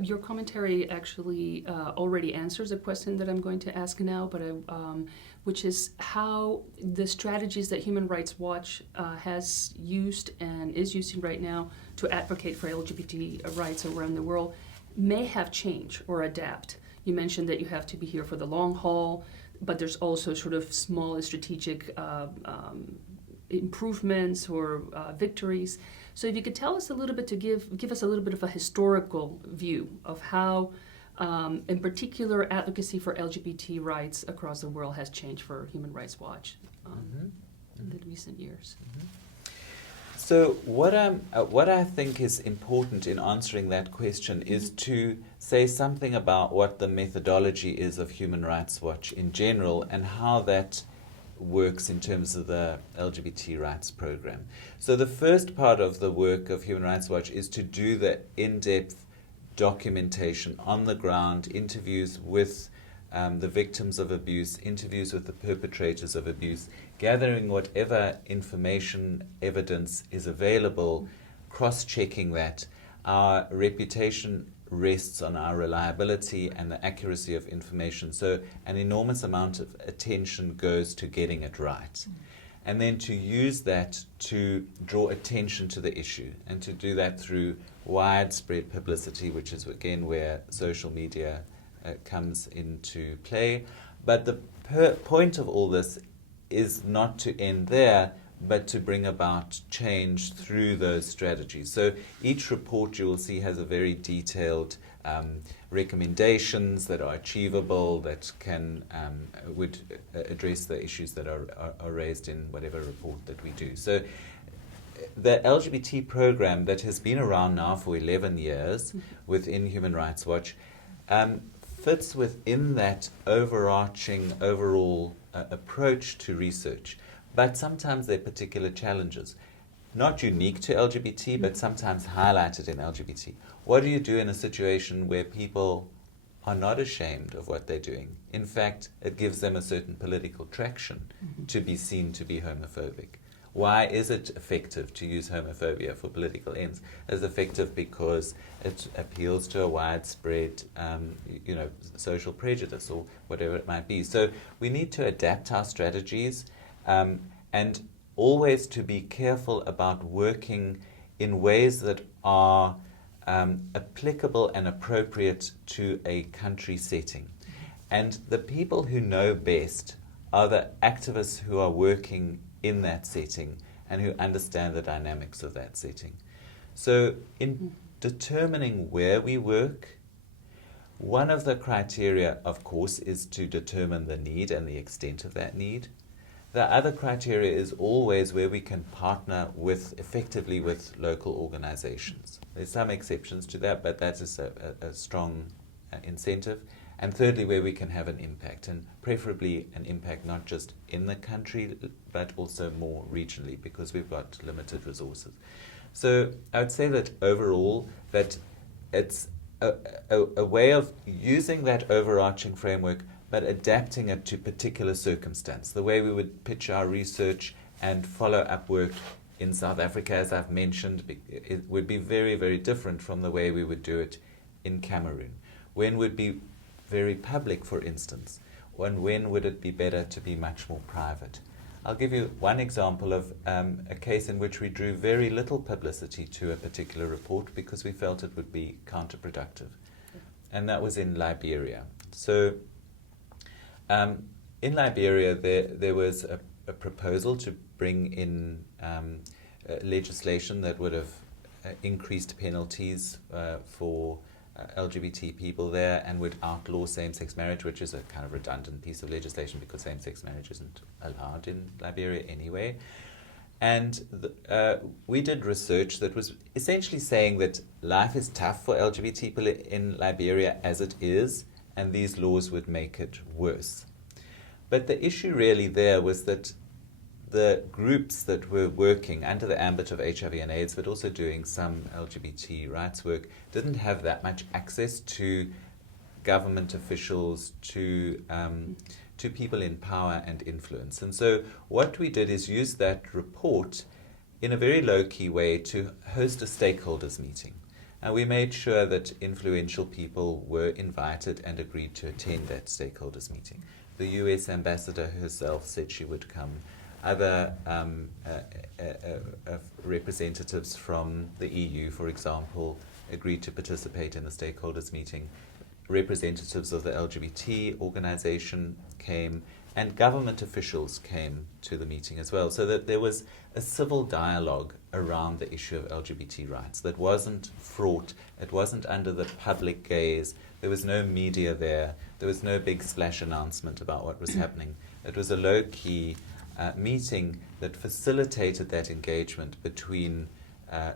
your commentary actually already answers a question that I'm going to ask now, but which is how the strategies that Human Rights Watch has used and is using right now to advocate for LGBT rights around the world may have changed or adapt. You mentioned that you have to be here for the long haul, but there's also sort of small and strategic improvements or victories. So if you could tell us a little bit, to give us a little bit of a historical view of how, in particular, advocacy for LGBT rights across the world has changed for Human Rights Watch in the recent years. So what I think is important in answering that question is to say something about what the methodology is of Human Rights Watch in general and how that works in terms of the LGBT rights program. So the first part of the work of Human Rights Watch is to do the in-depth documentation on the ground, interviews with the victims of abuse, interviews with the perpetrators of abuse, gathering whatever information, evidence is available, cross-checking that. Our reputation rests on our reliability and the accuracy of information. So an enormous amount of attention goes to getting it right. And then to use that to draw attention to the issue, and to do that through widespread publicity, which is again where social media comes into play. But the point of all this is not to end there, but to bring about change through those strategies. So each report you will see has a very detailed recommendations that are achievable, that can would address the issues that are raised in whatever report that we do. So the LGBT program that has been around now for 11 years within Human Rights Watch fits within that overarching overall approach to research. But sometimes there are particular challenges, not unique to LGBT, but sometimes highlighted in LGBT. What do you do in a situation where people are not ashamed of what they're doing? In fact, it gives them a certain political traction to be seen to be homophobic. Why is it effective to use homophobia for political ends? It's effective because it appeals to a widespread, social prejudice or whatever it might be. So we need to adapt our strategies and always to be careful about working in ways that are applicable and appropriate to a country setting. And the people who know best are the activists who are working in that setting and who understand the dynamics of that setting. So in determining where we work, one of the criteria, of course, is to determine the need and the extent of that need. The other criteria is always where we can partner effectively with local organizations. There's some exceptions to that, but that is a strong incentive. And thirdly, where we can have an impact, and preferably an impact not just in the country, but also more regionally, because we've got limited resources. So I would say that overall, that it's a way of using that overarching framework, but adapting it to particular circumstance. The way we would pitch our research and follow-up work in South Africa, as I've mentioned, it would be very, very different from the way we would do it in Cameroon. When would be very public, for instance, and when would it be better to be much more private? I'll give you one example of a case in which we drew very little publicity to a particular report because we felt it would be counterproductive, and that was in Liberia. So in Liberia, there was a proposal to bring in legislation that would have increased penalties for LGBT people there and would outlaw same-sex marriage, which is a kind of redundant piece of legislation because same-sex marriage isn't allowed in Liberia anyway. And we did research that was essentially saying that life is tough for LGBT people in Liberia as it is, and these laws would make it worse. But the issue really there was that the groups that were working under the ambit of HIV and AIDS, but also doing some LGBT rights work, didn't have that much access to government officials, to people in power and influence. And so what we did is use that report in a very low-key way to host a stakeholders meeting. And we made sure that influential people were invited and agreed to attend that stakeholders meeting. The US ambassador herself said she would come. Other representatives from the EU, for example, agreed to participate in the stakeholders meeting. Representatives of the LGBT organization came, and government officials came to the meeting as well, so that there was a civil dialogue around the issue of LGBT rights that wasn't fraught, it wasn't under the public gaze, there was no media there was no big splash announcement about what was happening. It was a low-key meeting that facilitated that engagement between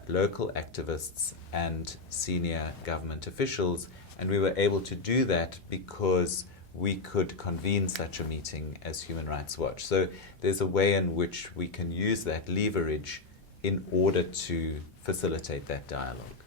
local activists and senior government officials, and we were able to do that because we could convene such a meeting as Human Rights Watch. So there's a way in which we can use that leverage in order to facilitate that dialogue.